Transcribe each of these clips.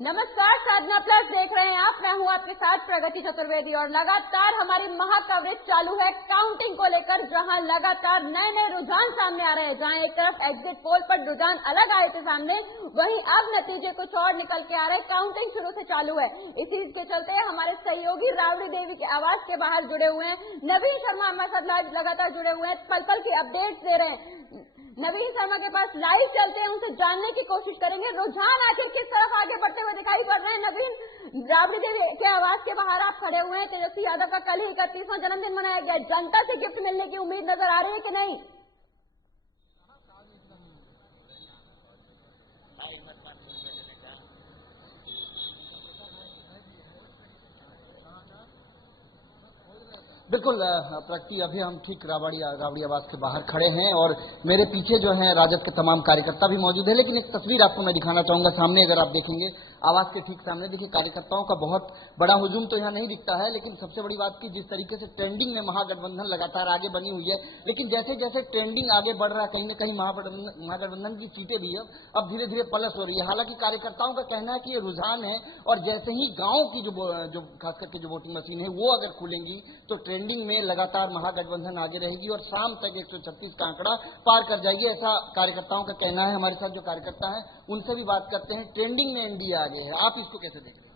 नमस्कार, साधना प्लस देख रहे हैं आप। मैं हूं आपके साथ प्रगति चतुर्वेदी और लगातार हमारी महा कवरेज चालू है काउंटिंग को लेकर, जहां लगातार नए नए रुझान सामने आ रहे हैं। जहां एक तरफ एग्जिट पोल पर रुझान अलग आए थे सामने, वहीं अब नतीजे कुछ और निकल के आ रहे हैं। काउंटिंग शुरू से चालू है। इसी के चलते हमारे सहयोगी राबड़ी देवी के आवाज के बाहर जुड़े हुए हैं। नवीन शर्मा हमारे साथ लगातार जुड़े हुए हैं, पल पल की अपडेट्स दे रहे हैं। नवीन शर्मा के पास लाइव चलते हैं, उनसे जानने की कोशिश करेंगे रुझान आखिर किस तरफ आगे बढ़ते हुए दिखाई पड़ रहे हैं। नवीन, राबड़ी देवी के आवाज के बाहर आप खड़े हुए हैं। तेजस्वी यादव का कल ही 31वां जन्मदिन मनाया गया। जनता से गिफ्ट मिलने की उम्मीद नजर आ रही है कि नहीं? बिल्कुल प्रगति, अभी हम ठीक राबड़ी आवाज के बाहर खड़े हैं और मेरे पीछे जो है राजद के तमाम कार्यकर्ता भी मौजूद है। लेकिन एक तस्वीर आपको मैं दिखाना चाहूंगा। सामने अगर आप देखेंगे आवाज के ठीक सामने देखिए, कार्यकर्ताओं का बहुत बड़ा हुजूम तो यहाँ नहीं दिखता है। लेकिन सबसे बड़ी बात की, जिस तरीके से ट्रेंडिंग में महागठबंधन लगातार आगे बनी हुई है, लेकिन जैसे जैसे ट्रेंडिंग आगे बढ़ रहा है, कहीं न कहीं महागठबंधन की सीटें भी अब धीरे धीरे पलस हो रही है। हालांकि कार्यकर्ताओं का कहना है कि ये रुझान है और जैसे ही गांव की जो खास करके जो वोटिंग मशीन है वो अगर खुलेंगी तो ट्रेंडिंग में लगातार महागठबंधन आगे रहेगी और शाम तक 136 का आंकड़ा पार कर जाएगी, ऐसा कार्यकर्ताओं का कहना है। हमारे साथ जो कार्यकर्ता हैं उनसे भी बात करते हैं। ट्रेंडिंग में एनडीए आगे है, आप इसको कैसे देख रहे हैं?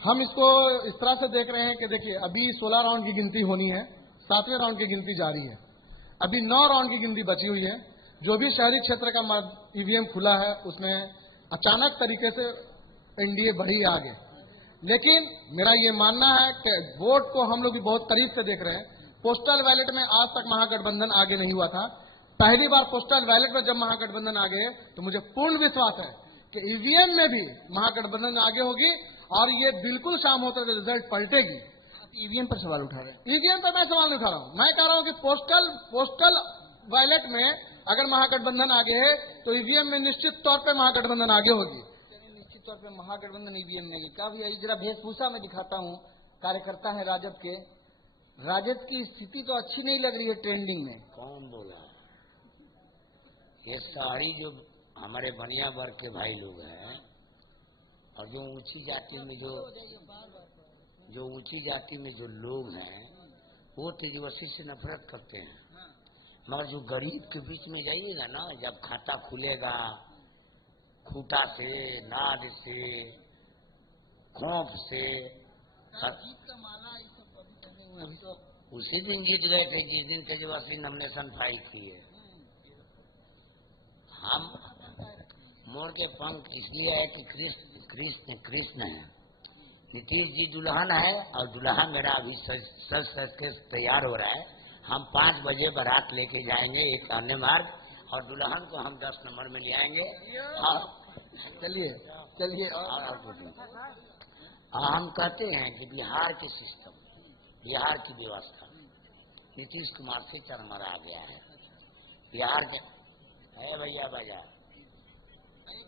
हम इसको इस तरह से देख रहे हैं कि देखिए, अभी 16 राउंड की गिनती होनी है, 7वें राउंड की गिनती जारी है। अभी 9 राउंड की गिनती बची हुई है। जो भी शहरी क्षेत्र का ईवीएम खुला है उसमें अचानक तरीके से एनडीए बढ़ी आगे। लेकिन मेरा ये मानना है कि वोट को हम लोग भी बहुत करीब से देख रहे हैं। पोस्टल बैलेट में आज तक महागठबंधन आगे नहीं हुआ था। पहली बार पोस्टल बैलेट में जब महागठबंधन आगे है तो मुझे पूर्ण विश्वास है कि ईवीएम में भी महागठबंधन आगे होगी और ये बिल्कुल शाम होते रिजल्ट पलटेगी। ईवीएम पर सवाल उठा रहे हैं? ईवीएम पर मैं सवाल नहीं उठा रहा हूं। मैं कह रहा हूं कि पोस्टल बैलेट में अगर महागठबंधन आगे है तो ईवीएम में निश्चित तौर पर महागठबंधन आगे होगी। निश्चित तौर पर महागठबंधन ईवीएम नहीं का भी जरा वेशभूषा में दिखाता हूं। कार्यकर्ता है राजद के। राजद की स्थिति तो अच्छी नहीं लग रही है ट्रेंडिंग में। कौन बोला? ये साड़ी जो हमारे बनिया वर्ग के भाई लोग हैं और जो ऊंची जाति में जो ऊंची जाति में जो लोग हैं वो तेजस्वी से नफरत करते हैं। मगर जो गरीब के बीच में जाइएगा ना, जब खाता खुलेगा खूटा से, नाद से, खोफ से, उसी दिन जीत गए थे जिस दिन तेजस्वी नॉमिनेशन फाइल किए। हम मोर के पंख इसलिए है कि कृष्ण है। नीतीश जी दुल्हन है और दुल्हा मेरा अभी सज के तैयार हो रहा है। हम 5 बजे बारात लेके जाएंगे एक अन्य मार्ग और दुल्हन को हम 10 नंबर में ले आएंगे। और चलिए और हम कहते हैं कि बिहार के सिस्टम, बिहार की व्यवस्था नीतीश कुमार से चरमरा गया है। बिहार के है भैया बाजार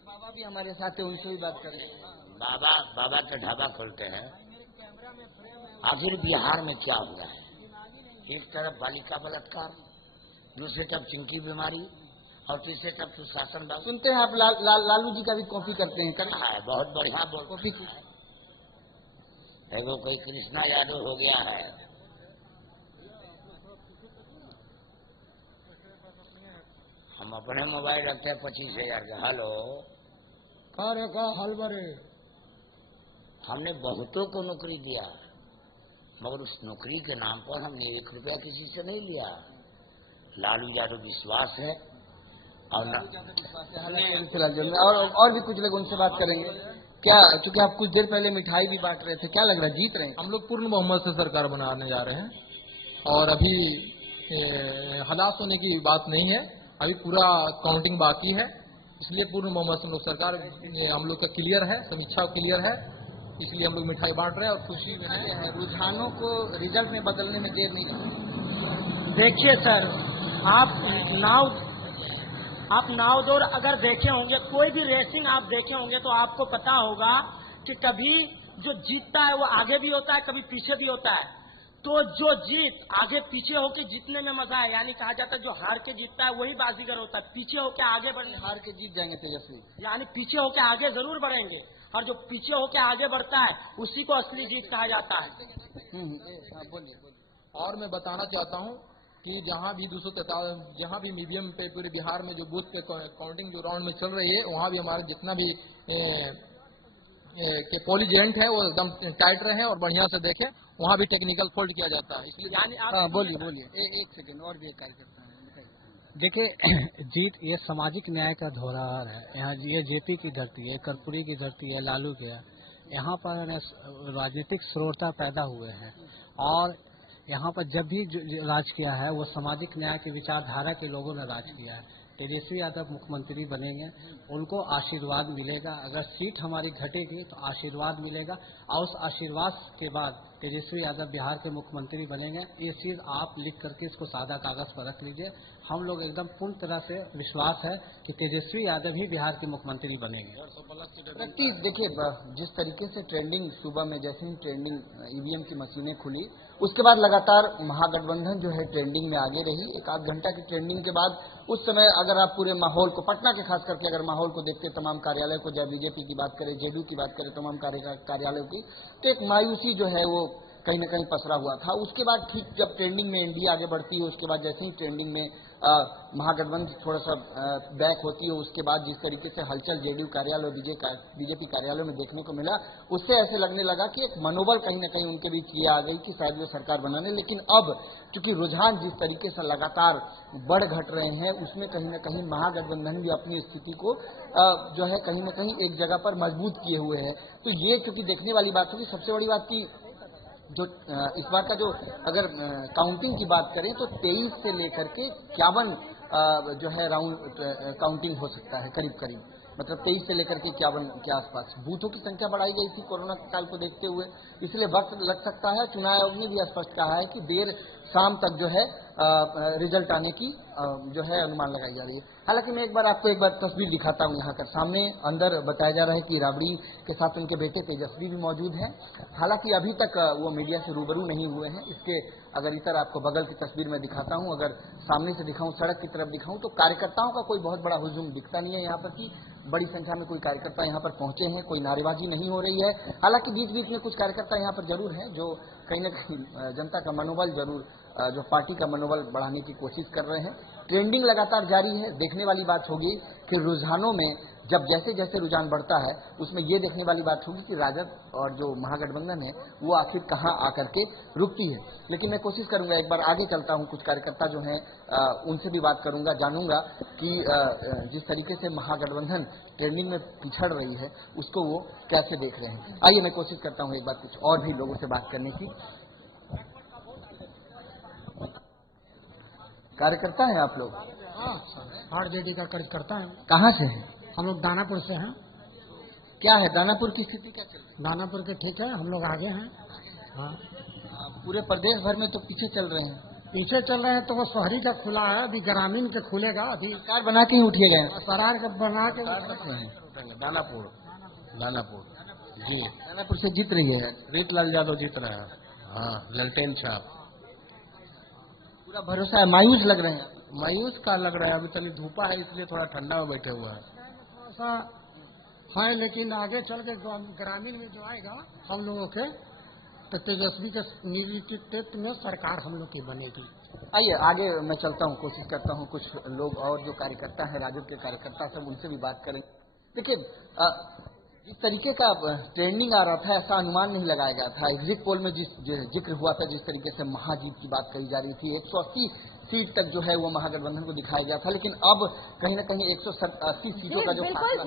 बाबा भी हमारे साथ है, उनसे भी बात करेंगे। बाबा तो ढाबा खोलते हैं। आखिर बिहार में क्या हुआ है? एक तरफ बालिका बलात्कार, दूसरी तरफ चिंकी बीमारी और तीसरे तरफ सुशासन। सुनते हैं आप लालू जी का भी कॉपी करते हैं? करना है, बहुत बढ़िया बोल कॉपी है। वो कोई कृष्णा यादव हो गया है। हम अपने मोबाइल रखते हैं 25,000 का। हेलो का हल बरे। हमने बहुतों को नौकरी दिया मगर उस नौकरी के नाम पर हमने 1 रुपया किसी से नहीं लिया। लालू यादव विश्वास है और भी कुछ लोग उनसे बात करेंगे। क्या, चूंकि आप कुछ देर पहले मिठाई भी बांट रहे थे, क्या लग रहा है जीत रहे हैं? हम लोग पूर्ण बहुमत से सरकार बनाने जा रहे हैं और अभी हलास होने की बात नहीं है। अभी पूरा काउंटिंग बाकी है, इसलिए पूर्ण बहुमत से हम लोग सरकार हम लोग का क्लियर है, समीक्षा क्लियर है, इसलिए हम लोग मिठाई बांट रहे हैं और खुशी में है। रुझानों को रिजल्ट में बदलने में देर नहीं लगती। देखिए सर, आप नाव दौड़ अगर देखे होंगे, कोई भी रेसिंग आप देखे होंगे तो आपको पता होगा कि कभी जो जीतता है वो आगे भी होता है, कभी पीछे भी होता है। तो जो जीत आगे पीछे होके जीतने में मजा है, यानी कहा जाता है जो हार के जीतता है वही बाजीगर होता है। पीछे होके आगे बढ़ने, हार के जीत जाएंगे तेजस्वी, यानी पीछे होके आगे जरूर बढ़ेंगे। और जो पीछे होकर आगे बढ़ता है उसी को असली जीत कहा जाता है। बोलिए। और मैं बताना चाहता हूं कि जहां भी 243 जहां भी मीडियम पे पूरे बिहार में जो बूथ पे काउंटिंग जो राउंड में चल रही है, वहां भी हमारे जितना भी के पोल एजेंट है वो एकदम टाइट रहे और बढ़िया से देखें। वहां भी टेक्निकल फोल्ड किया जाता है, इसलिए यानी हाँ बोलिए। एक सेकंड और भी एक कार्यकर्ता है। देखिए जीत ये सामाजिक न्याय का धरोहर है। यहाँ ये जेपी की धरती है, कर्पूरी की धरती है, लालू की है। यहाँ पर राजनीतिक श्रोता पैदा हुए हैं और यहाँ पर जब भी राज किया है वो सामाजिक न्याय की विचारधारा के लोगों ने राज किया है। तेजस्वी यादव मुख्यमंत्री बनेंगे, उनको आशीर्वाद मिलेगा। अगर सीट हमारी घटेगी तो आशीर्वाद मिलेगा और उस आशीर्वाद के बाद तेजस्वी यादव बिहार के मुख्यमंत्री बनेंगे। ये चीज आप लिख करके इसको सादा कागज पर रख लीजिए। हम लोग एकदम पूर्ण तरह से विश्वास है कि तेजस्वी यादव ही बिहार के मुख्यमंत्री बनेंगे। देखिए जिस तरीके से ट्रेंडिंग सुबह में जैसे ही ट्रेंडिंग ईवीएम की मशीनें खुली, उसके बाद लगातार महागठबंधन जो है ट्रेंडिंग में आगे रही। एक आध घंटा की ट्रेंडिंग के बाद उस समय अगर आप पूरे माहौल को, पटना के खास करके अगर माहौल को देखते, तमाम कार्यालय को, चाहे बीजेपी की बात करें, जेडीयू की बात करें, तमाम कार्यालयों की, तो एक मायूसी जो है वो कहीं न कहीं पसरा हुआ था। उसके बाद ठीक जब ट्रेंडिंग में एनडीए आगे बढ़ती है, उसके बाद जैसे ही ट्रेंडिंग में महागठबंधन थोड़ा सा बैक होती है, उसके बाद जिस तरीके से हलचल जेडीयू कार्यालय और बीजेपी कार्यालय में देखने को मिला, उससे ऐसे लगने लगा कि एक मनोबल कहीं न कहीं उनके बीच ये आ गई कि शायद वो सरकार बनाने। लेकिन अब चूंकि रुझान जिस तरीके से लगातार बढ़ घट रहे हैं, उसमें कहीं न कहीं महागठबंधन भी अपनी स्थिति को जो है कहीं न कहीं एक जगह पर मजबूत किए हुए है। तो ये क्योंकि देखने वाली बात होगी। सबसे बड़ी बात की जो इस बार का जो अगर काउंटिंग की बात करें तो 23 से लेकर के 51 जो है राउंड काउंटिंग हो सकता है करीब, मतलब 23 से लेकर के 51 के आसपास। बूथों की संख्या बढ़ाई गई थी कोरोना काल को देखते हुए, इसलिए वक्त लग सकता है। चुनाव आयोग ने भी स्पष्ट कहा है कि देर शाम तक जो है रिजल्ट आने की जो है अनुमान लगाई जा रही है। हालांकि मैं आपको एक बार तस्वीर दिखाता हूं। यहाँ कर सामने अंदर बताया जा रहा है कि राबड़ी के साथ उनके बेटे तेजस्वी भी मौजूद हैं। हालांकि अभी तक वो मीडिया से रूबरू नहीं हुए हैं। इसके अगर इधर आपको बगल की तस्वीर में दिखाता हूं, अगर सामने से दिखाऊं, सड़क की तरफ दिखाऊं, तो कार्यकर्ताओं का कोई बहुत बड़ा हुजूम दिखता नहीं है यहाँ पर कि बड़ी संख्या में कोई कार्यकर्ता यहाँ पर पहुंचे हैं, कोई नारेबाजी नहीं हो रही है। हालांकि बीच बीच में कुछ कार्यकर्ता यहाँ पर जरूर हैं जो कहीं न कहीं जनता का मनोबल जरूर, जो पार्टी का मनोबल बढ़ाने की कोशिश कर रहे हैं। ट्रेंडिंग लगातार जारी है। देखने वाली बात होगी कि रुझानों में जब जैसे जैसे रुझान बढ़ता है, उसमें ये देखने वाली बात होगी कि राजद और जो महागठबंधन है वो आखिर कहां आकर के रुकती है। लेकिन मैं कोशिश करूंगा, एक बार आगे चलता हूं, कुछ कार्यकर्ता जो हैं उनसे भी बात करूंगा, जानूंगा कि जिस तरीके से महागठबंधन ट्रेंडिंग में पिछड़ रही है उसको वो कैसे देख रहे हैं। आइए मैं कोशिश करता हूँ एक बार कुछ और भी लोगों से बात करने की। कार्यकर्ता हैं आप लोग? आरजेडी का कार्यकर्ता है। कहाँ से हैं? हम लोग दानापुर से हैं। क्या है दानापुर की स्थिति क्या चल रही है? दानापुर के ठीक है, हम लोग आगे हैं। हाँ, पूरे प्रदेश भर में तो पीछे चल रहे हैं। पीछे चल रहे हैं तो वो शहरी का खुला है, अभी ग्रामीण के खुलेगा। अभी सरकार बना के ही उठिए गए। सरकार का बना के दानापुर जी, दानापुर से जीत रही है रीतलाल यादव जीत रहे हैं। हाँ, ललटेन छाप पूरा भरोसा है। मायूस लग रहे हैं? मायूस का लग रहा है, अभी तनी धूपा है इसलिए थोड़ा ठंडा में बैठे हुआ है। ऐसा है, लेकिन आगे चल के ग्रामीण में जो आएगा हम लोगों के, तो तेजस्वी के नेतृत्व में सरकार हम लोग की बनेगी। आइए आगे मैं चलता हूँ, कोशिश करता हूँ कुछ लोग और जो कार्यकर्ता है, राजद के कार्यकर्ता सब, उनसे भी बात करें। देखिए जिस तरीके का ट्रेंडिंग आ रहा था ऐसा अनुमान नहीं लगाया गया था। एग्जिट पोल में जिस जिक्र हुआ था, जिस तरीके से महाजीत की बात कही जा रही थी, 180 सीट तक जो है वो महागठबंधन को दिखाया गया था, लेकिन अब कहीं न कहीं 180 सीटों का जो बिल्कुल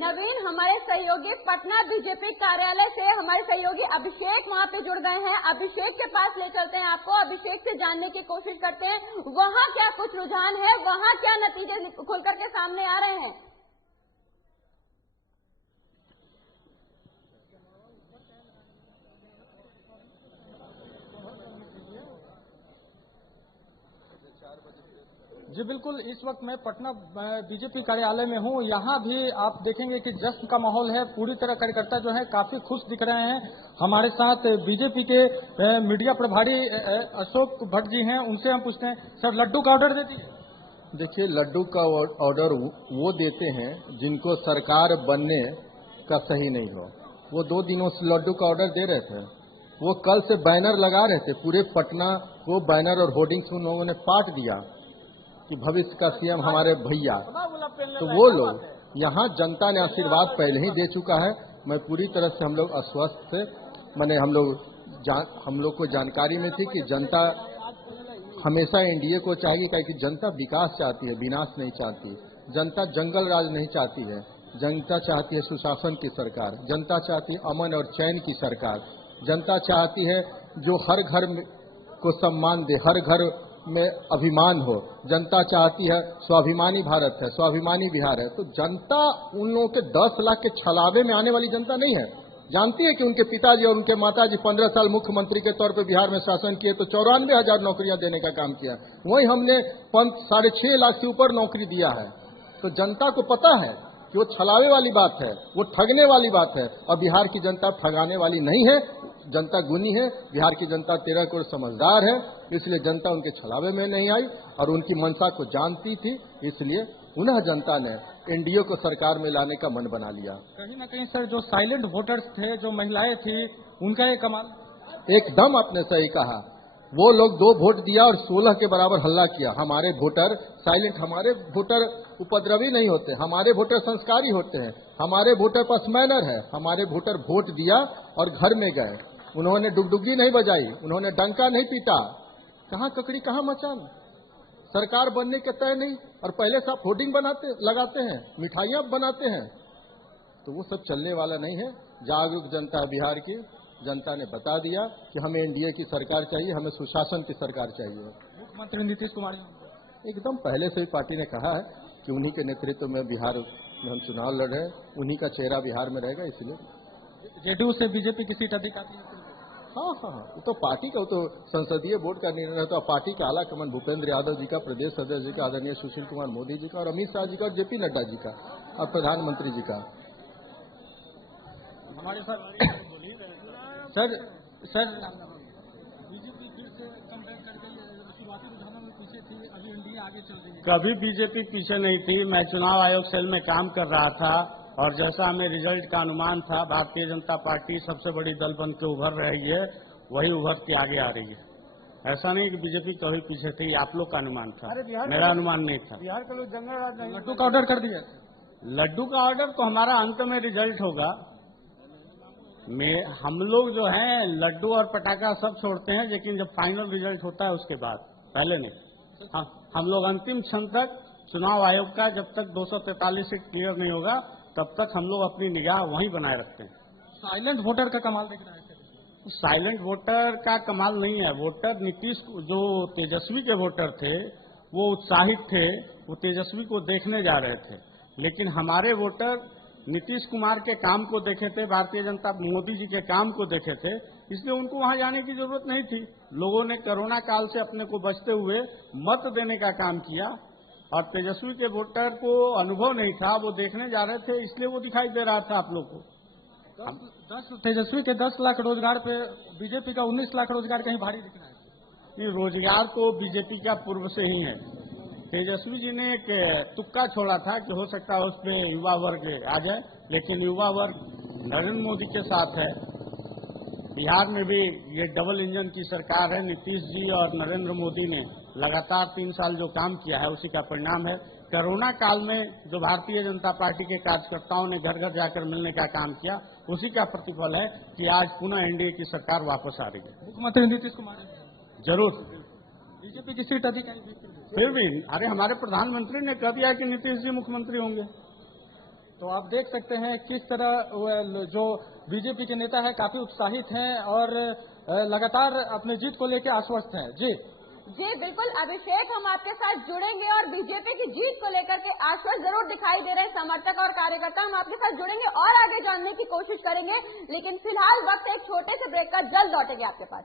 नवीन हमारे सहयोगी पटना बीजेपी कार्यालय से हमारे सहयोगी अभिषेक वहाँ पे जुड़ गए हैं। अभिषेक के पास ले चलते हैं आपको, अभिषेक से जानने की कोशिश करते हैं वहाँ क्या कुछ रुझान है, वहाँ क्या नतीजे खुल करके सामने आ रहे हैं। जी बिल्कुल, इस वक्त मैं पटना बीजेपी कार्यालय में हूँ। यहाँ भी आप देखेंगे कि जश्न का माहौल है। पूरी तरह कार्यकर्ता जो है काफी खुश दिख रहे हैं। हमारे साथ बीजेपी के मीडिया प्रभारी अशोक भट्ट जी हैं, उनसे हम पूछते हैं, सर लड्डू का ऑर्डर दे दीजिए। देखिए, लड्डू का ऑर्डर वो देते हैं जिनको सरकार बनने का सही नहीं हो। वो 2 दिनों से लड्डू का ऑर्डर दे रहे थे, वो कल से बैनर लगा रहे थे पूरे पटना को, बैनर और होर्डिंग्स उन लोगों ने पाट दिया कि भविष्य का सीएम हमारे भैया। तो वो लोग यहाँ जनता ने आशीर्वाद पहले ही दे चुका है। मैं पूरी तरह से हम लोग अस्वस्थ थे, मैंने हम लोग को जानकारी में थी कि जनता हमेशा एनडीए को चाहेगी, क्योंकि जनता विकास चाहती है, विनाश नहीं चाहती। जनता जंगल राज नहीं चाहती है, जनता चाहती है सुशासन की सरकार, जनता चाहती है अमन और चैन की सरकार, जनता चाहती है जो हर घर को सम्मान दे, हर घर में अभिमान हो, जनता चाहती है स्वाभिमानी भारत है, स्वाभिमानी बिहार है। तो जनता उन लोगों के 10 लाख के छलावे में आने वाली जनता नहीं है। जानती है कि उनके पिताजी और उनके माताजी 15 साल मुख्यमंत्री के तौर पर बिहार में शासन किए तो 94,000 नौकरियां देने का काम किया, वहीं हमने 6.5 लाख से ऊपर नौकरी दिया है। तो जनता को पता है कि वो छलावे वाली बात है, वो ठगने वाली बात है, और बिहार की जनता ठगाने वाली नहीं है। जनता गुनी है, बिहार की जनता 13 करोड़ समझदार है, इसलिए जनता उनके छलावे में नहीं आई और उनकी मंशा को जानती थी, इसलिए पुनः जनता ने एनडीए को सरकार में लाने का मन बना लिया। कहीं ना कहीं सर जो साइलेंट वोटर्स थे, जो महिलाएं थी, उनका ये कमाल। एकदम आपने सही कहा, वो लोग 2 वोट दिया और 16 के बराबर हल्ला किया। हमारे वोटर साइलेंट, हमारे वोटर उपद्रवी नहीं होते, हमारे वोटर संस्कारी होते हैं, हमारे वोटर पास मैनर है। हमारे वोटर वोट दिया और घर में गए, उन्होंने डुगडुगी नहीं बजाई, उन्होंने डंका नहीं पीटा, कहाँ ककड़ी कहाँ मचान, सरकार बनने के तय नहीं, और पहले से आप होर्डिंग लगाते हैं, मिठाइयां बनाते हैं, तो वो सब चलने वाला नहीं है। जागरूक जनता है बिहार की, जनता ने बता दिया कि हमें एनडीए की सरकार चाहिए, हमें सुशासन की सरकार चाहिए। मुख्यमंत्री नीतीश कुमार एकदम पहले से ही पार्टी ने कहा है कि उन्हीं के नेतृत्व में बिहार में हम चुनाव लड़ रहे हैं, उन्हीं का चेहरा बिहार में रहेगा, इसलिए जेडीयू से बीजेपी की सीट अधिक आती है। हाँ, वो तो पार्टी का, वो तो संसदीय बोर्ड का निर्णय है। तो पार्टी का आला कमान भूपेंद्र यादव जी का, प्रदेश अध्यक्ष जी का, आदरणीय सुशील कुमार मोदी जी का, और अमित शाह जी का, और जेपी नड्डा जी का, और प्रधानमंत्री जी का। हमारे साथ सर बीजेपी फिर से कमबैक कर गई है, शुरुआती रुझानों में पीछे थी, अभी एनडीए आगे चल रही है। कभी बीजेपी पीछे नहीं थी। मैं चुनाव आयोग सेल में काम कर रहा था और जैसा हमें रिजल्ट का अनुमान था, भारतीय जनता पार्टी सबसे बड़ी दल बन के उभर रही है, वही उभर के आगे आ रही है। ऐसा नहीं कि बीजेपी कभी पीछे थी, आप लोग का अनुमान था, मेरा अनुमान नहीं था। बिहार के लोग जंगल राज नहीं, लड्डू का ऑर्डर कर दिया। लड्डू का ऑर्डर तो हमारा अंत में रिजल्ट होगा। हम लोग जो हैं लड्डू और पटाखा सब छोड़ते हैं, लेकिन जब फाइनल रिजल्ट होता है उसके बाद, पहले नहीं। हम लोग अंतिम क्षण तक चुनाव आयोग का जब तक 243 सीट क्लियर नहीं होगा तब तक हम लोग अपनी निगाह वहीं बनाए रखते हैं। साइलेंट वोटर का कमाल दिख रहा है। साइलेंट वोटर का कमाल नहीं है। वोटर नीतीश, जो तेजस्वी के वोटर थे वो उत्साहित थे, वो तेजस्वी को देखने जा रहे थे, लेकिन हमारे वोटर नीतीश कुमार के काम को देखे थे, भारतीय जनता मोदी जी के काम को देखे थे, इसलिए उनको वहां जाने की जरूरत नहीं थी। लोगों ने कोरोना काल से अपने को बचते हुए मत देने का काम किया और तेजस्वी के वोटर को अनुभव नहीं था, वो देखने जा रहे थे, इसलिए वो दिखाई दे रहा था आप लोग को। तेजस्वी के 10 लाख रोजगार पे बीजेपी का 19 लाख रोजगार कहीं भारी दिख रहा है। ये रोजगार तो बीजेपी का पूर्व से ही है। तेजस्वी जी ने एक तुक्का छोड़ा था कि हो सकता है उसमें युवा वर्ग आ जाए, लेकिन युवा वर्ग नरेंद्र मोदी के साथ है। बिहार में भी ये डबल इंजन की सरकार है। नीतीश जी और नरेंद्र मोदी ने लगातार 3 साल जो काम किया है उसी का परिणाम है। कोरोना काल में जो भारतीय जनता पार्टी के कार्यकर्ताओं ने घर घर जाकर मिलने का काम किया, उसी का प्रतिफल है कि आज पुनः एनडीए की सरकार वापस आ रही है। मुख्यमंत्री नीतीश कुमार जरूर, बीजेपी की सीट अधिक है फिर भी अरे हमारे प्रधानमंत्री ने कह दिया कि नीतीश जी मुख्यमंत्री होंगे। तो आप देख सकते हैं किस तरह जो बीजेपी के नेता है काफी उत्साहित हैं और लगातार अपने जीत को लेकर आश्वस्त हैं। जी बिल्कुल अभिषेक, हम आपके साथ जुड़ेंगे और बीजेपी की जीत को लेकर के आश्वस्त जरूर दिखाई दे रहे समर्थक और कार्यकर्ता। हम आपके साथ जुड़ेंगे और आगे जानने की कोशिश करेंगे, लेकिन फिलहाल वक्त एक छोटे से ब्रेक का, जल्द लौटेंगे आपके पास।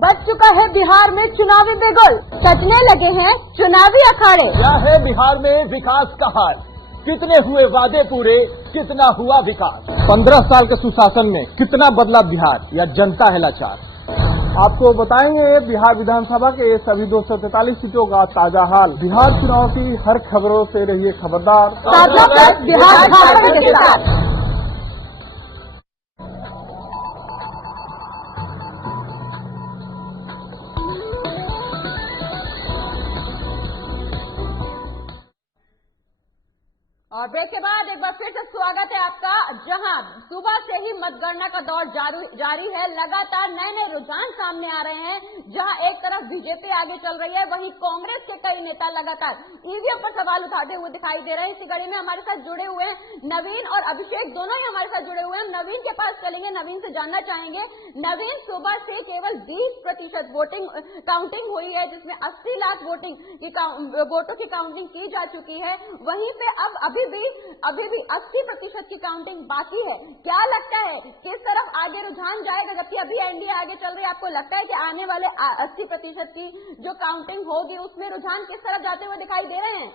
बज चुका है बिहार में चुनावी बेगुल, सजने लगे हैं चुनावी अखाड़े। क्या है बिहार में विकास का हाल, कितने हुए वादे पूरे, कितना हुआ विकास। 15 साल के सुशासन में कितना बदला बिहार, या जनता है लाचार। आपको बताएंगे बिहार विधानसभा के सभी 243 सीटों का ताजा हाल। बिहार चुनाव की हर खबरों से रहिए खबरदार। बिहार झारखंड के साथ। और ब्रेक के बाद एक बार फिर से स्वागत है आपका, जहां सुबह से ही मतगणना का दौर जारी है। लगातार नए नए रुझान सामने आ रहे हैं, जहां एक तरफ बीजेपी आगे चल रही है, वहीं कांग्रेस के कई नेता लगातार ईवीएम पर सवाल उठाते हुए दिखाई दे रहे हैं। इसी कड़ी में हमारे साथ जुड़े हुए हैं नवीन और अभिषेक, दोनों ही हमारे साथ जुड़े हुए हैं। नवीन के पास चलेंगे, नवीन से जानना चाहेंगे। नवीन, सुबह से केवल 20% वोटिंग काउंटिंग हुई है, जिसमें 80 लाख वोटों की काउंटिंग की जा चुकी है। वहीं पे अब अभी भी 80% की काउंटिंग बाकी है। क्या लगता है किस तरफ आगे रुझान जाएगा, जबकि अभी एनडीए आगे चल रही है? आपको लगता है कि आने वाले 80% की जो काउंटिंग होगी उसमें रुझान किस तरफ जाते हुए दिखाई दे रहे हैं?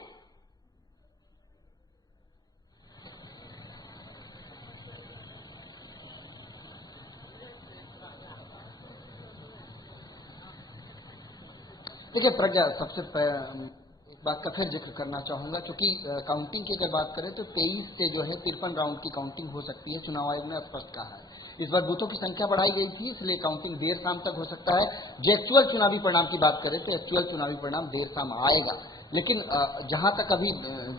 देखिए प्रज्ञा, सबसे बात का फिर जिक्र करना चाहूंगा, क्योंकि काउंटिंग की अगर बात करें तो 23 से जो है 53 राउंड की काउंटिंग हो सकती है, चुनाव आयोग ने स्पष्ट कहा है। इस बार बूथों की संख्या बढ़ाई गई थी, इसलिए काउंटिंग देर शाम तक हो सकता है। जो एक्चुअल चुनावी परिणाम की बात करें तो एक्चुअल चुनावी परिणाम देर शाम आएगा, लेकिन जहां तक अभी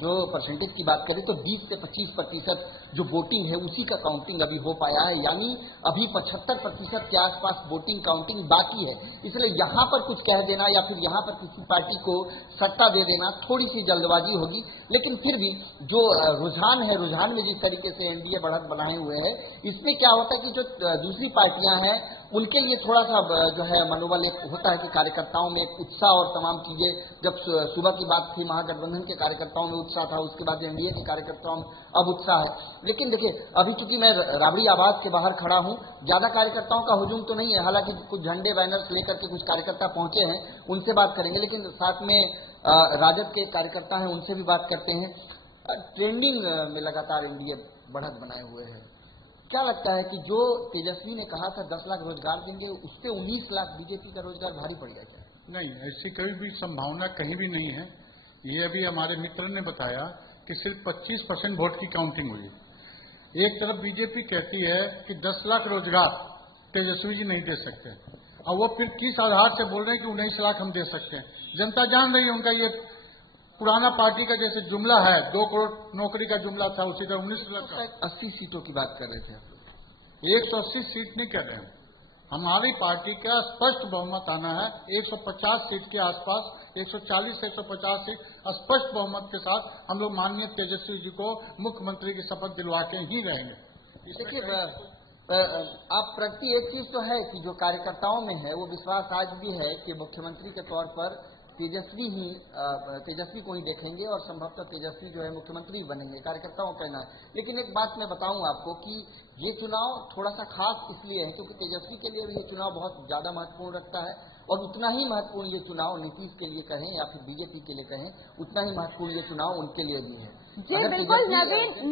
जो परसेंटेज की बात करें तो 20 से 25% जो वोटिंग है उसी का काउंटिंग अभी हो पाया है, यानी अभी 75% के आसपास वोटिंग काउंटिंग बाकी है। इसलिए यहां पर कुछ कह देना या फिर यहां पर किसी पार्टी को सत्ता दे देना थोड़ी सी जल्दबाजी होगी। लेकिन फिर भी जो रुझान है, रुझान में जिस तरीके से एनडीए बढ़त बनाए हुए है, इसमें क्या होता है कि जो दूसरी पार्टियां हैं उनके लिए थोड़ा सा जो है मनोबल एक होता है कि कार्यकर्ताओं में एक उत्साह और तमाम चीजें, जब सुबह की बात थी महागठबंधन के कार्यकर्ताओं में उत्साह था, उसके बाद एनडीए के कार्यकर्ताओं में अब उत्साह है। लेकिन देखिए, अभी चूंकि मैं राबड़ी आवास के बाहर खड़ा हूं, ज्यादा कार्यकर्ताओं का हुजूम तो नहीं है, हालांकि कुछ झंडे बैनर्स लेकर के कुछ कार्यकर्ता पहुंचे हैं, उनसे बात करेंगे। लेकिन साथ में राजद के कार्यकर्ता हैं, उनसे भी बात करते हैं। ट्रेंडिंग में लगातार एनडीए बढ़त बनाए हुए है। क्या लगता है कि जो तेजस्वी ने कहा था 10 लाख रोजगार देंगे, उससे 19 लाख बीजेपी का रोजगार भारी पड़ेगा क्या? नहीं, ऐसी कोई भी संभावना कहीं भी नहीं है। ये अभी हमारे मित्र ने बताया कि सिर्फ 25% वोट की काउंटिंग हुई। एक तरफ बीजेपी कहती है कि 10 लाख रोजगार तेजस्वी जी नहीं दे सकते, और वो फिर किस आधार से बोल रहे हैं कि 19 लाख हम दे सकते हैं। जनता जान रही है, उनका ये पुराना पार्टी का जैसे जुमला है, 2 करोड़ नौकरी का जुमला था, उसी तरह 19 लाख का। 80 सीटों की बात कर रहे थे, 180 सीट नहीं कर रहे हैं। हमारी पार्टी का स्पष्ट बहुमत आना है, 150 सीट के आसपास, 140 से 150 सीट स्पष्ट बहुमत के साथ हम लोग माननीय तेजस्वी जी को मुख्यमंत्री की शपथ दिलवा के ही रहेंगे। देखिए, आप प्रति एक चीज तो है कि जो कार्यकर्ताओं में है वो विश्वास आज भी है कि मुख्यमंत्री के तौर पर तेजस्वी को ही देखेंगे और संभवतः तेजस्वी जो है मुख्यमंत्री बनेंगे, कार्यकर्ताओं का कहना है। लेकिन एक बात मैं बताऊं आपको कि ये चुनाव थोड़ा सा खास इसलिए है क्योंकि तेजस्वी के लिए भी ये चुनाव बहुत ज्यादा महत्वपूर्ण रखता है, और उतना ही महत्वपूर्ण ये चुनाव नीतीश के लिए कहें या फिर बीजेपी के लिए कहें, उतना ही महत्वपूर्ण ये चुनाव उनके लिए भी है। जी बिल्कुल।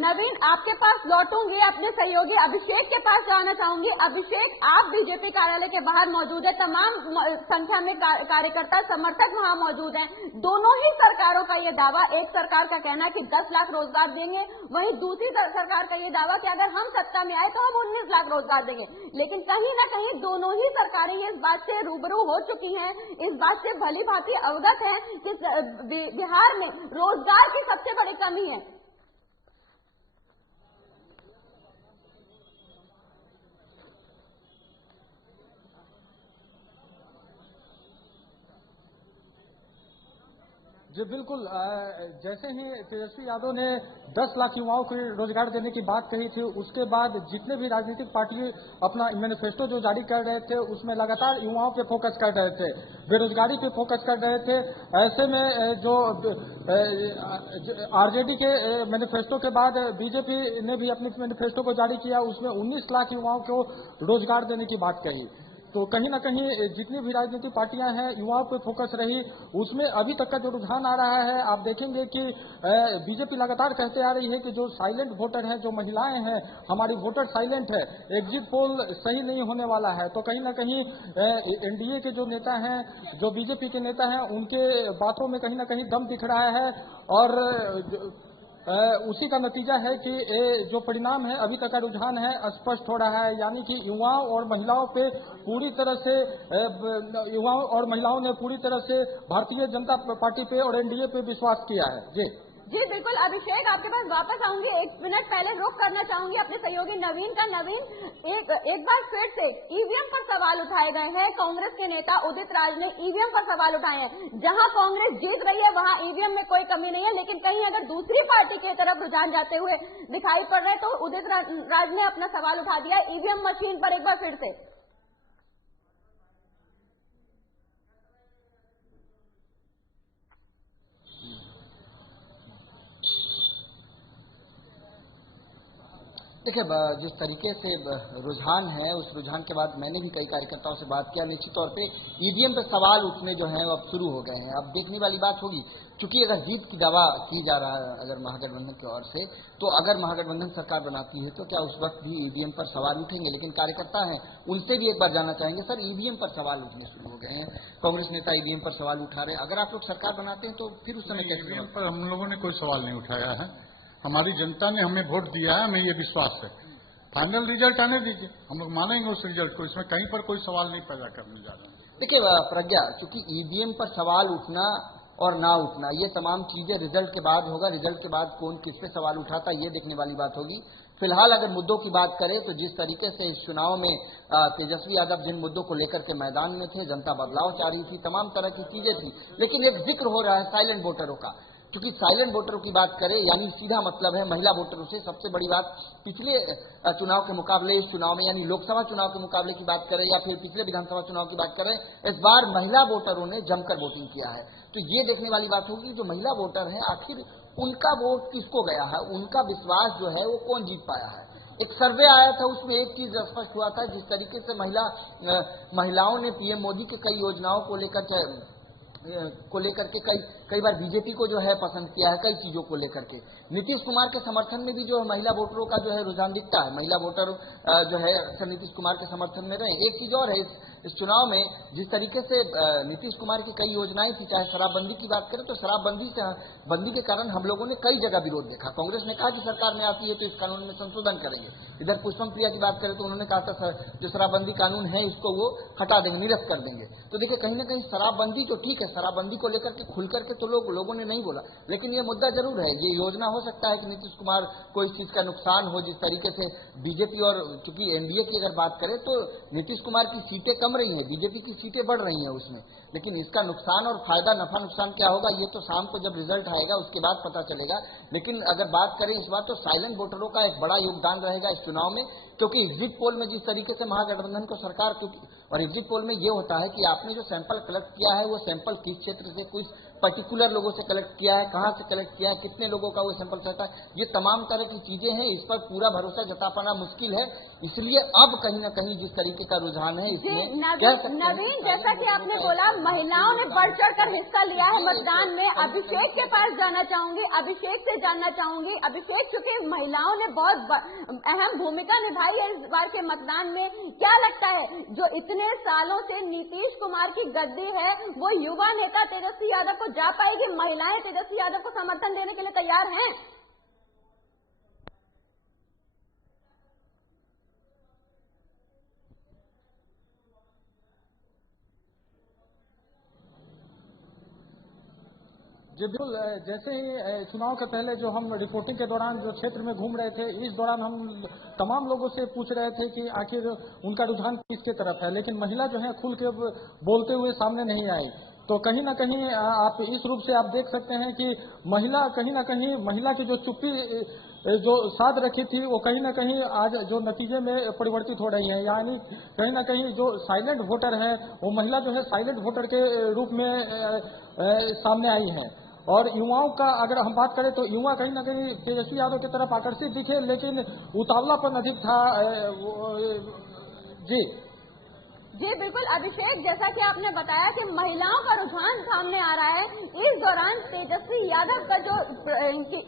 नवीन आपके पास लौटूंगी, अपने सहयोगी अभिषेक के पास जाना चाहूंगी। अभिषेक, आप बीजेपी कार्यालय के बाहर मौजूद है, तमाम संख्या में कार्यकर्ता समर्थक वहां मौजूद हैं। दोनों ही सरकारों का ये दावा, एक सरकार का कहना है कि 10 लाख रोजगार देंगे, वहीं दूसरी सरकार का ये दावा कि अगर हम सत्ता में आए तो हम 19 लाख रोजगार देंगे। लेकिन कहीं न कहीं दोनों ही सरकारें इस बात से रूबरू हो चुकी हैं, इस बात से भली भांति अवगत है कि बिहार में रोजगार की सबसे बड़ी कमी है। जी बिल्कुल। जैसे ही तेजस्वी यादव ने 10 लाख युवाओं को रोजगार देने की बात कही थी, उसके बाद जितने भी राजनीतिक पार्टी अपना मैनिफेस्टो जो जारी कर रहे थे उसमें लगातार युवाओं पे फोकस कर रहे थे, बेरोजगारी पे फोकस कर रहे थे। ऐसे में जो आरजेडी के मैनिफेस्टो के बाद बीजेपी ने भी अपने मैनिफेस्टो को जारी किया, उसमें 19 लाख युवाओं को रोजगार देने की बात कही। तो कहीं ना कहीं जितनी भी राजनीतिक पार्टियां हैं युवाओं पे फोकस रही, उसमें अभी तक का जो रुझान आ रहा है, आप देखेंगे कि बीजेपी लगातार कहते आ रही है कि जो साइलेंट वोटर हैं, जो महिलाएं हैं, हमारी वोटर साइलेंट है, एग्जिट पोल सही नहीं होने वाला है। तो कहीं ना कहीं एनडीए के जो नेता हैं, जो बीजेपी के नेता हैं, उनके बातों में कहीं ना कहीं दम दिख रहा है और उसी का नतीजा है कि जो परिणाम है, अभी तक का रुझान है स्पष्ट हो रहा है, यानी कि युवाओं और महिलाओं पे पूरी तरह से युवाओं और महिलाओं ने पूरी तरह से भारतीय जनता पार्टी पे और एनडीए पे विश्वास किया है। जी बिल्कुल अभिषेक, आपके पास वापस आऊंगी। 1 मिनट पहले रुक करना चाहूंगी अपने सहयोगी नवीन का। नवीन, एक बार फिर से ईवीएम पर सवाल उठाए गए हैं। कांग्रेस के नेता उदित राज ने ईवीएम पर सवाल उठाए हैं। जहां कांग्रेस जीत रही है वहां ईवीएम में कोई कमी नहीं है, लेकिन कहीं अगर दूसरी पार्टी की तरफ रुझान जाते हुए दिखाई पड़ रहे हैं तो उदित राज ने अपना सवाल उठा दिया ईवीएम मशीन पर। एक बार फिर से देखिए, जिस तरीके से रुझान है, उस रुझान के बाद मैंने भी कई कार्यकर्ताओं से बात किया। निश्चित तौर पे ईवीएम पे सवाल उठने जो हैं अब शुरू हो गए हैं। अब देखने वाली बात होगी, क्योंकि अगर जीत की दावा की जा रहा है अगर महागठबंधन की ओर से, तो अगर महागठबंधन सरकार बनाती है तो क्या उस वक्त भी ईवीएम पर सवाल उठेंगे? लेकिन कार्यकर्ता हैं, उनसे भी एक बार जानना चाहेंगे, सर ईवीएम पर सवाल उठने शुरू हो गए हैं, कांग्रेस नेता ईवीएम पर सवाल उठा रहे हैं, अगर आप लोग सरकार बनाते हैं तो फिर उस समय ईवीएम पर हम लोगों ने कोई सवाल नहीं उठाया है। हमारी जनता ने हमें वोट दिया है, हमें ये विश्वास है। फाइनल रिजल्ट आने दीजिए, हम लोग मानेंगे उस रिजल्ट को। इसमें कहीं पर कोई सवाल नहीं पैदा करने जा रहा है। देखिए प्रज्ञा, क्योंकि ईवीएम पर सवाल उठना और ना उठना, ये तमाम चीजें रिजल्ट के बाद होगा। रिजल्ट के बाद कौन किस पे सवाल उठाता, ये देखने वाली बात होगी। फिलहाल अगर मुद्दों की बात करें तो जिस तरीके से इस चुनाव में तेजस्वी यादव जिन मुद्दों को लेकर के मैदान में थे, जनता बदलाव चाह रही थी, तमाम तरह की चीजें थी, लेकिन एक जिक्र हो रहा है साइलेंट वोटरों का। क्योंकि साइलेंट वोटरों की बात करें, यानी सीधा मतलब है महिला वोटरों से। सबसे बड़ी बात, पिछले चुनाव के मुकाबले इस चुनाव में, यानी लोकसभा चुनाव के मुकाबले की बात करें या फिर पिछले विधानसभा चुनाव की बात करें, इस बार महिला वोटरों ने जमकर वोटिंग किया है। तो ये देखने वाली बात होगी जो महिला वोटर है, आखिर उनका वोट किसको गया है, उनका विश्वास जो है वो कौन जीत पाया है। एक सर्वे आया था, उसमें एक चीज स्पष्ट हुआ था, जिस तरीके से महिलाओं ने पीएम मोदी के कई योजनाओं को लेकर के कई बार बीजेपी को जो है पसंद किया है, कई चीजों को लेकर के। नीतीश कुमार के समर्थन में भी जो है महिला वोटरों का जो है रुझान दिखता है, महिला वोटर जो है अक्सर नीतीश कुमार के समर्थन में रहे। एक चीज और है, इस चुनाव में जिस तरीके से नीतीश कुमार की कई योजनाएं थी, चाहे शराबबंदी की बात करें तो शराबबंदी के कारण हम लोगों ने कई जगह विरोध देखा। कांग्रेस ने कहा कि सरकार में आती है तो इस कानून में संशोधन करेंगे। इधर पुष्पम प्रिया की बात करें तो उन्होंने कहा था जो शराबबंदी कानून है इसको वो हटा देंगे, निरस्त कर देंगे। तो देखिए, कहीं ना कहीं शराबबंदी तो ठीक है, शराबबंदी को लेकर के खुल करके तो लोगों ने नहीं बोला, लेकिन ये मुद्दा जरूर है। ये योजना हो सकता है कि नीतीश कुमार को इस चीज का नुकसान हो, जिस तरीके से बीजेपी और चूंकि एनडीए की अगर बात करें तो नीतीश कुमार की सीटें कम रही हैं, बीजेपी की सीटें बढ़ रही हैं उसमें। लेकिन इसका नुकसान और फायदा, नफा नुकसान क्या होगा, ये तो शाम को जब रिजल्ट आएगा उसके बाद पता चलेगा। लेकिन अगर बात करें इस बार, तो साइलेंट वोटरों का एक बड़ा योगदान रहेगा इस चुनाव में, क्योंकि एग्जिट पोल में जिस तरीके से महागठबंधन को सरकार, और एग्जिट पोल में ये होता है कि आपने जो सैंपल कलेक्ट किया है वो सैंपल किस क्षेत्र से, कुछ पर्टिकुलर लोगों से कलेक्ट किया है, कहां से कलेक्ट किया है, कितने लोगों का वो सैंपल रहता है, ये तमाम तरह की चीजें हैं। इस पर पूरा भरोसा जता पाना मुश्किल है, इसलिए अब कहीं ना कहीं जिस तरीके का रुझान है इसमें नवीन, जैसा कि आपने बोला महिलाओं ने बढ़ चढ़ कर हिस्सा लिया है मतदान में। अभिषेक के पास जाना चाहूंगी, अभिषेक से जानना चाहूंगी। अभिषेक, चूंकि महिलाओं ने बहुत अहम भूमिका निभाई है इस बार के मतदान में, क्या लगता है जो इतने सालों से नीतीश कुमार की गद्दी है वो युवा नेता तेजस्वी यादव को जा पाएगी? महिलाएं तेजस्वी यादव को समर्थन देने के लिए तैयार हैं? जी बिल्कुल, जैसे ही चुनाव के पहले जो हम रिपोर्टिंग के दौरान जो क्षेत्र में घूम रहे थे, इस दौरान हम तमाम लोगों से पूछ रहे थे कि आखिर उनका रुझान किसके तरफ है, लेकिन महिला जो है खुल के बोलते हुए सामने नहीं आई। तो कहीं ना कहीं आप इस रूप से आप देख सकते हैं कि महिला कहीं ना कहीं, महिला की जो चुप्पी जो साध रखी थी वो कहीं ना कहीं आज जो नतीजे में परिवर्तित हो रही है, यानी कहीं ना कहीं जो साइलेंट वोटर है वो महिला जो है साइलेंट वोटर के रूप में सामने आई है। और युवाओं का अगर हम बात करें तो युवा कहीं ना कहीं तेजस्वी यादव की तरफ आकर्षित दिखे, लेकिन उतावलापन अधिक था। जी जी बिल्कुल अभिषेक, जैसा कि आपने बताया कि महिलाओं का रुझान सामने आ रहा है, इस दौरान तेजस्वी यादव का जो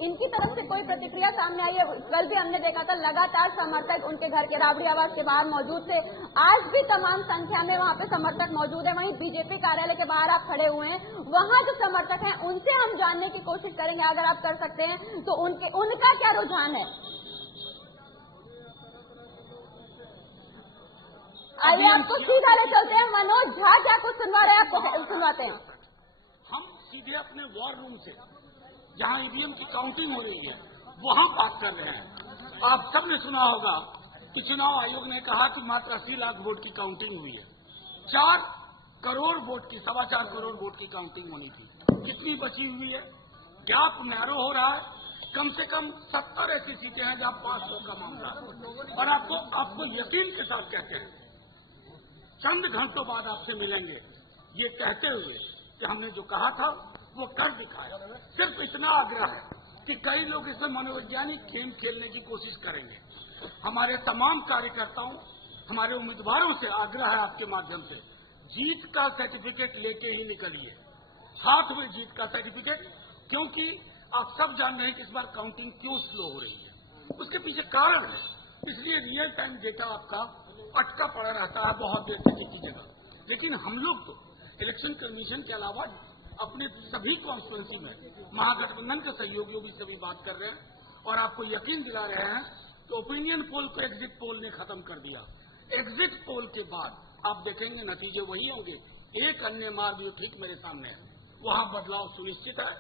इनकी तरफ से कोई प्रतिक्रिया सामने आई है, कल भी हमने देखा था लगातार समर्थक उनके घर के राबड़ी आवास के बाहर मौजूद थे। आज भी तमाम संख्या में वहाँ पे समर्थक मौजूद है। वहीं बीजेपी कार्यालय के बाहर आप खड़े हुए हैं, वहाँ जो समर्थक हैं उनसे हम जानने की कोशिश करेंगे, अगर आप कर सकते हैं तो उनका क्या रुझान है। आइए आपको सीधा ले चलते हैं, मनोज झा क्या कुछ सुनवा रहे हैं, आपको सुनवाते हैं। हम सीधे अपने वॉर रूम से जहां ईवीएम की काउंटिंग हो रही है वहां बात कर रहे हैं। आप सबने सुना होगा कि चुनाव आयोग ने कहा कि मात्र 80 लाख वोट की काउंटिंग हुई है। 4 करोड़ वोट की, 4.25 करोड़ वोट की काउंटिंग होनी थी। कितनी बची हुई है? गैप नैरो हो रहा है। कम से कम 70 ऐसी सीटें हैं जहां 500 का मामला है। और आपको यकीन के साथ कहते हैं, चंद घंटों बाद आपसे मिलेंगे ये कहते हुए कि हमने जो कहा था वो कर दिखाया। सिर्फ इतना आग्रह है कि कई लोग इसमें मनोवैज्ञानिक गेम खेलने की कोशिश करेंगे। हमारे तमाम कार्यकर्ताओं, हमारे उम्मीदवारों से आग्रह है आपके माध्यम से, जीत का सर्टिफिकेट लेके ही निकलिए, हाथ में जीत का सर्टिफिकेट। क्योंकि आप सब जान रहे हैं कि इस बार काउंटिंग क्यों स्लो हो रही है, उसके पीछे कारण है। इसलिए रियल टाइम डेटा आपका अटका पड़ा रहता है बहुत देर तक की जगह। लेकिन हम लोग तो इलेक्शन कमीशन के अलावा अपने सभी कॉन्स्टिट्यूंसी में महागठबंधन के सहयोगियों भी सभी बात कर रहे हैं और आपको यकीन दिला रहे हैं कि ओपिनियन पोल को एग्जिट पोल ने खत्म कर दिया। एग्जिट पोल के बाद आप देखेंगे नतीजे वही होंगे। एक अन्य मार्ग जो ठीक मेरे सामने है, वहां बदलाव सुनिश्चित है।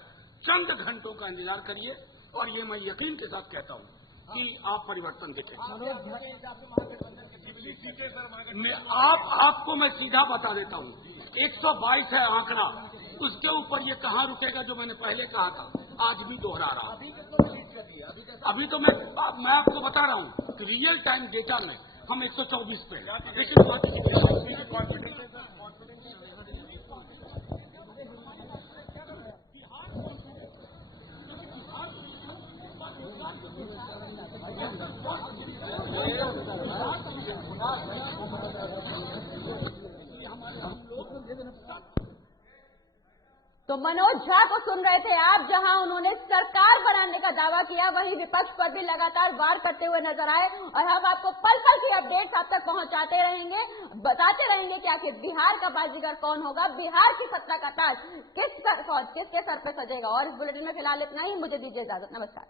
चंद घंटों का इंतजार करिए और ये मैं यकीन के साथ कहता हूं कि आप परिवर्तन देखेंगे। आपको मैं सीधा बता देता हूं, 122 है आंकड़ा, उसके ऊपर ये कहां रुकेगा जो मैंने पहले कहा था, आज भी दोहरा रहा हूं। अभी तो मैं आपको बता रहा हूं कि रियल टाइम डेटा में हम 124 पे हैं, लेकिन तो मनोज झा को सुन रहे थे आप, जहां उन्होंने सरकार बनाने का दावा किया, वहीं विपक्ष पर भी लगातार वार करते हुए नजर आए। और हम आपको पल पल की अपडेट्स आप तक पहुंचाते रहेंगे, बताते रहेंगे कि आखिर बिहार का बाजीगर कौन होगा, बिहार की सत्ता का ताज किसके सर पे सजेगा। और इस बुलेटिन में फिलहाल इतना ही, मुझे दीजिए इजाजत, नमस्कार।